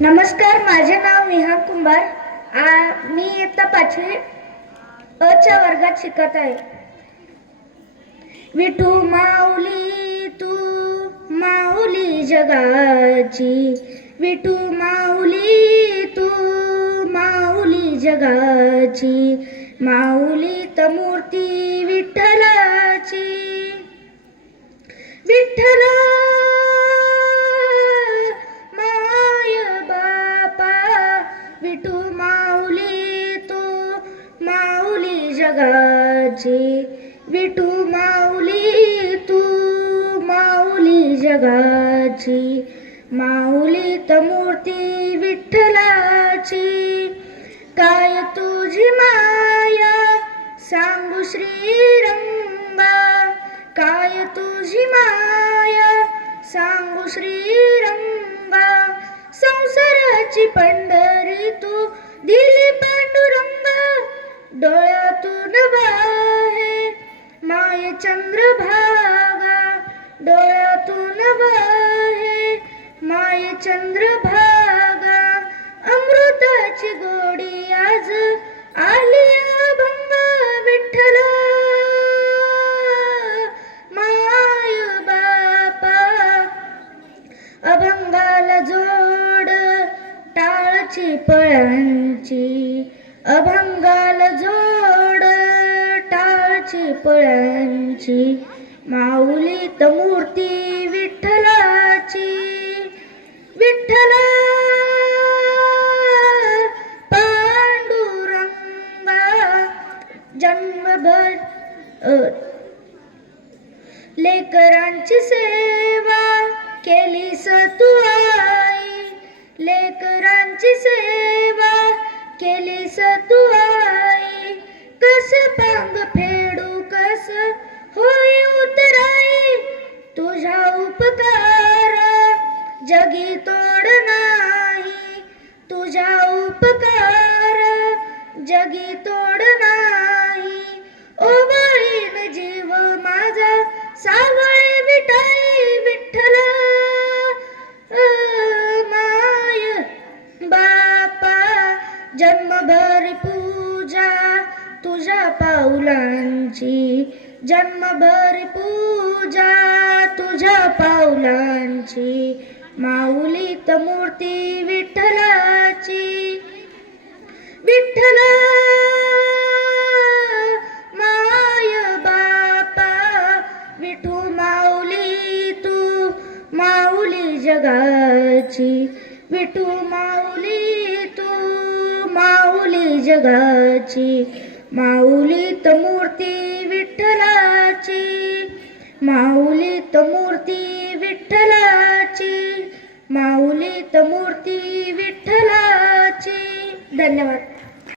नमस्कार, माझे नाव विहान कुंभार. मी इयत्ता 5वी अ च्या वर्गात शिकत आहे. विठू माऊली तू माऊली जगाची, विठू माऊली तू माऊली जगाची, माऊली त मूर्ती विठ्ठलाची. विठ्ठल विठू माऊली तू माऊली जगाची, विठू माऊली तू माऊली जगाची, माऊली त मूर्ती विठ्ठलाची. काय तुझी माया सांगू श्रीरंगा, काय तुझी माया सांगू श्रीरंगा, संसाराची पंढरी तू दिली पांडुरंगा. डोळ्यातून वाहे माये चंद्रभागा, डोळ्यातून वाहे माये चंद्रभागा, अमृताची गोडी आज आली अभंगा. विठ्ठल माय बापा अभंगाला जोड टाळची पळांची, अभंगाला जोड टाळची पळांची, माऊली त मूर्ती विठ्ठलाची. विठ्ठल पांडुरंगा जन्मभर लेकरांची सेवा केलीस तू आई, लेकरांची सेवा केलीस तू आई, कस पांग फेडू कस होई उतराई, तुझा उपकार जगी तोड नाही, तुझा उपकार जगी तोड नाही. ओवाळीन जीव माझा सावळे विठाई. विठ्ठल माय बापा जन्मभर पूजा तुझ्या पाऊलांची, जन्मभर पूजा तुझ्या पाऊलांची, माऊली त मूर्ती विठ्ठलाची. विठ्ठल माय बापा विठू माऊली तू माऊली जगाची, विठू माऊली तू माऊली जगाची, माऊली त मूर्ती विठ्ठलाची, माऊली त मूर्ती विठ्ठलाची, माऊली त मूर्ती विठ्ठलाची. धन्यवाद.